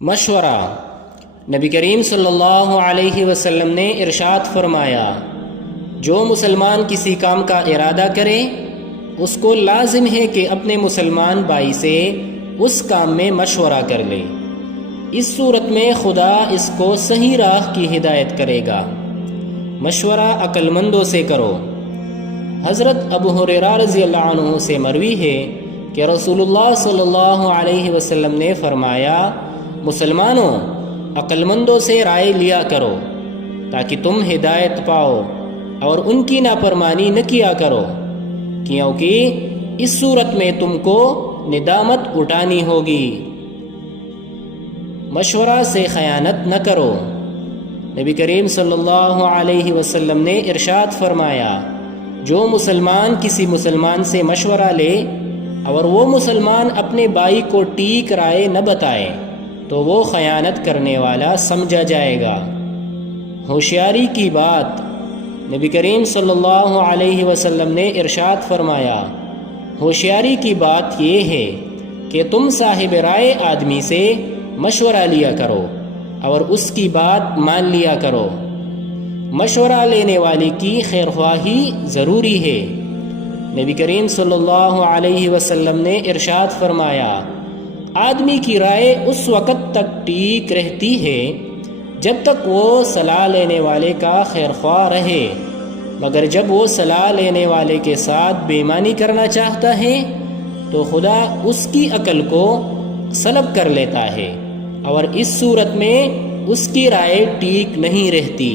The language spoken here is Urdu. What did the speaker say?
مشورہ۔ نبی کریم صلی اللہ علیہ وسلم نے ارشاد فرمایا، جو مسلمان کسی کام کا ارادہ کرے اس کو لازم ہے کہ اپنے مسلمان بھائی سے اس کام میں مشورہ کر لے، اس صورت میں خدا اس کو صحیح راہ کی ہدایت کرے گا۔ مشورہ عقل مندوں سے کرو۔ حضرت ابو ہریرہ رضی اللہ عنہ سے مروی ہے کہ رسول اللہ صلی اللہ علیہ وسلم نے فرمایا، مسلمانوں، عقل مندوں سے رائے لیا کرو تاکہ تم ہدایت پاؤ، اور ان کی نافرمانی نہ کیا کرو، کیونکہ اس صورت میں تم کو ندامت اٹھانی ہوگی۔ مشورہ سے خیانت نہ کرو۔ نبی کریم صلی اللہ علیہ وسلم نے ارشاد فرمایا، جو مسلمان کسی مسلمان سے مشورہ لے اور وہ مسلمان اپنے بھائی کو ٹھیک رائے نہ بتائے تو وہ خیانت کرنے والا سمجھا جائے گا۔ ہوشیاری کی بات۔ نبی کریم صلی اللہ علیہ وسلم نے ارشاد فرمایا، ہوشیاری کی بات یہ ہے کہ تم صاحب رائے آدمی سے مشورہ لیا کرو اور اس کی بات مان لیا کرو۔ مشورہ لینے والے کی خیرخواہی ضروری ہے۔ نبی کریم صلی اللہ علیہ وسلم نے ارشاد فرمایا، آدمی کی رائے اس وقت تک ٹھیک رہتی ہے جب تک وہ صلاح لینے والے کا خیرخواہ رہے، مگر جب وہ صلاح لینے والے کے ساتھ بے ایمانی کرنا چاہتا ہے تو خدا اس کی عقل کو سلب کر لیتا ہے، اور اس صورت میں اس کی رائے ٹھیک نہیں رہتی۔